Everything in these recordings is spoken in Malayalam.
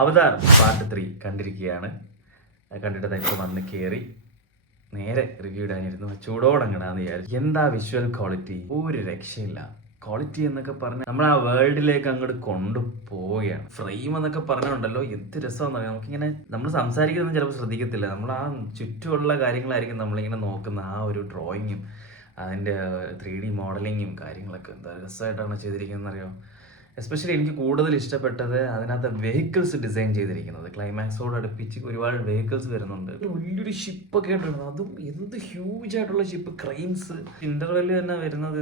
അവതാർ പാർട്ട് 3 കണ്ടിരിക്കുകയാണ്. കണ്ടിട്ട് ഇപ്പോൾ വന്ന് കയറി നേരെ റിവ്യൂ ഇടാനിരുന്നു. ചൂടോടങ്ങടാന്ന് വിചാരിച്ചു. എന്താ വിഷ്വൽ ക്വാളിറ്റി, ഒരു രക്ഷയില്ല. ക്വാളിറ്റി എന്നൊക്കെ പറഞ്ഞാൽ നമ്മൾ ആ വേൾഡിലേക്ക് അങ്ങോട്ട് കൊണ്ടുപോവുകയാണ്. ഫ്രെയിം എന്നൊക്കെ പറഞ്ഞുണ്ടല്ലോ, എന്ത് രസമാണെന്ന് അറിയാം. നമുക്കിങ്ങനെ നമ്മൾ സംസാരിക്കുന്നത് ചിലപ്പോൾ ശ്രദ്ധിക്കത്തില്ല, നമ്മൾ ആ ചുറ്റുമുള്ള കാര്യങ്ങളായിരിക്കും നമ്മളിങ്ങനെ നോക്കുന്ന. ആ ഒരു ഡ്രോയിങ്ങും അതിൻ്റെ 3D മോഡലിങ്ങും കാര്യങ്ങളൊക്കെ എന്താ രസമായിട്ടാണ് ചെയ്തിരിക്കുന്നത് അറിയാം. എസ്പെഷ്യലി എനിക്ക് കൂടുതൽ ഇഷ്ടപ്പെട്ടത് അതിനകത്ത് വെഹിക്കിൾസ് ഡിസൈൻ ചെയ്തിരിക്കുന്നത്. ക്ലൈമാക്സോട് അടുപ്പിച്ച് ഒരുപാട് വെഹിക്കിൾസ് വരുന്നുണ്ട്. വലിയൊരു ഷിപ്പൊക്കെ ആയിട്ടുണ്ട്, അതും എന്ത് ഹ്യൂജ് ആയിട്ടുള്ള ഷിപ്പ്. ക്രെയിൻസ് ഇന്റർവെല് തന്നെ വരുന്നത്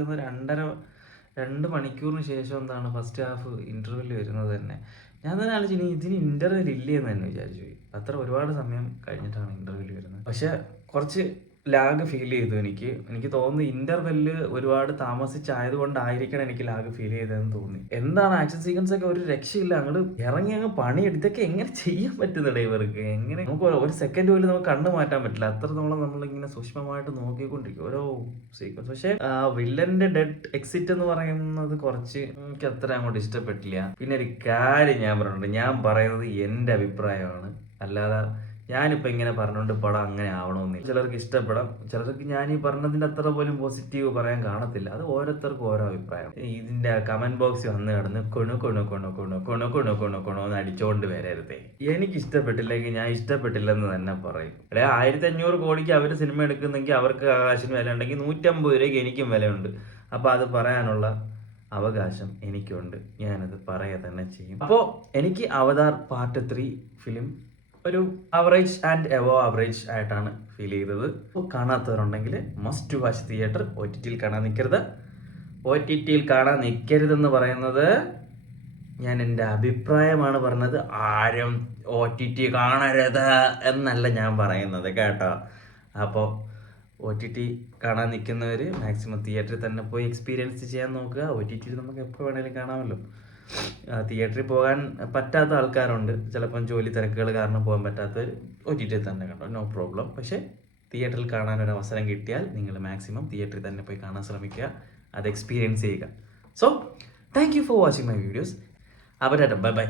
2 മണിക്കൂറിന് ശേഷം എന്താണ് ഫസ്റ്റ് ഹാഫ് ഇന്റർവെല് വരുന്നത് തന്നെ. ഞാൻ തന്നെ ആലോചിച്ചു ഇനി ഇതിന് ഇന്റർവെൽ ഇല്ലേ എന്ന് തന്നെ വിചാരിച്ചു. അത്ര ഒരുപാട് സമയം കഴിഞ്ഞിട്ടാണ് ഇന്റർവെല് വരുന്നത്. പക്ഷെ കുറച്ച് ലാഗ് ഫീൽ ചെയ്തു. എനിക്ക് തോന്നുന്നു ഇന്റർവെല്ല് ഒരുപാട് താമസിച്ചായതുകൊണ്ടായിരിക്കണം എനിക്ക് ലാഗ് ഫീൽ ചെയ്തതെന്ന് തോന്നി. എന്താണ് ആക്ഷൻ സീക്വൻസ് ഒക്കെ ഒരു രക്ഷയില്ല. അങ്ങോട്ട് ഇറങ്ങി അങ്ങ് പണിയെടുത്ത് ഇതൊക്കെ എങ്ങനെ ചെയ്യാൻ പറ്റുന്നുണ്ട് ഇവർക്ക്? എങ്ങനെ നമുക്ക് ഒരു സെക്കൻഡ് പോലും നമുക്ക് കണ്ണു മാറ്റാൻ പറ്റില്ല. അത്രത്തോളം നമ്മളിങ്ങനെ സൂക്ഷ്മമായിട്ട് നോക്കിക്കൊണ്ടിരിക്കും ഓരോ സീക്വൻസ്. പക്ഷെ വില്ലന്റെ ഡെഡ് എക്സിറ്റ് എന്ന് പറയുന്നത് കുറച്ച് എനിക്ക് അത്ര അങ്ങോട്ട് ഇഷ്ടപ്പെട്ടില്ല. പിന്നെ ഒരു കാര്യം ഞാൻ പറഞ്ഞിട്ടുണ്ട്, ഞാൻ പറയുന്നത് എൻ്റെ അഭിപ്രായമാണ്, അല്ലാതെ ഞാനിപ്പോൾ ഇങ്ങനെ പറഞ്ഞുകൊണ്ട് പടം അങ്ങനെ ആവണമെന്നില്ല. ചിലർക്ക് ഇഷ്ടപ്പെടാം, ചിലർക്ക് ഞാൻ ഈ പറഞ്ഞതിൻ്റെ അത്ര പോലും പോസിറ്റീവ് പറയാൻ കാണത്തില്ല. അത് ഓരോരുത്തർക്കും ഓരോ അഭിപ്രായം. ഇതിൻ്റെ കമന്റ് ബോക്സിൽ വന്ന് കിടന്ന് കൊണു അടിച്ചോണ്ട് വരരുതേ. എനിക്ക് ഇഷ്ടപ്പെട്ടില്ലെങ്കിൽ ഞാൻ ഇഷ്ടപ്പെട്ടില്ലെന്ന് തന്നെ പറയും. 1500 കോടിക്ക് അവർ സിനിമ എടുക്കുന്നെങ്കിൽ അവർക്ക് ആകാശിന് വില ഉണ്ടെങ്കിൽ 150 രൂപയ്ക്ക് എനിക്കും വിലയുണ്ട്. അപ്പോൾ അത് പറയാനുള്ള അവകാശം എനിക്കുണ്ട്, ഞാനത് പറയുക തന്നെ ചെയ്യും. അപ്പോൾ എനിക്ക് അവതാർ പാർട്ട് 3 ഫിലിം ഒരു ആവറേജ് ആൻഡ് എവോ ആവറേജ് ആയിട്ടാണ് ഫീൽ ചെയ്തത്. കാണാത്തവരുണ്ടെങ്കിൽ മസ്റ്റ് വാച്ച് തിയേറ്റർ. OTTയിൽ കാണാൻ നിൽക്കരുത്. OTTയിൽ കാണാൻ നിൽക്കരുതെന്ന് പറയുന്നത് ഞാൻ എൻ്റെ അഭിപ്രായമാണ് പറഞ്ഞത്. ആരും OTT കാണരുത് എന്നല്ല ഞാൻ പറയുന്നത് കേട്ടോ. അപ്പോൾ OTT കാണാൻ നിൽക്കുന്നവർ മാക്സിമം തിയേറ്ററിൽ തന്നെ പോയി എക്സ്പീരിയൻസ് ചെയ്യാൻ നോക്കുക. OTTയിൽ നമുക്ക് എപ്പോൾ വേണമെങ്കിലും കാണാമല്ലോ. തിയേറ്ററിൽ പോകാൻ പറ്റാത്ത ആൾക്കാരുണ്ട്, ചിലപ്പം ജോലി തിരക്കുകൾ കാരണം പോകാൻ പറ്റാത്തവർ OTTയിൽ തന്നെ കണ്ടോ, നോ പ്രോബ്ലം. പക്ഷേ തിയേറ്ററിൽ കാണാൻ ഒരു അവസരം കിട്ടിയാൽ നിങ്ങൾ മാക്സിമം തിയേറ്ററിൽ തന്നെ പോയി കാണാൻ ശ്രമിക്കുക, അത് എക്സ്പീരിയൻസ് ചെയ്യുക. So thank you for watching my videos. Bye bye.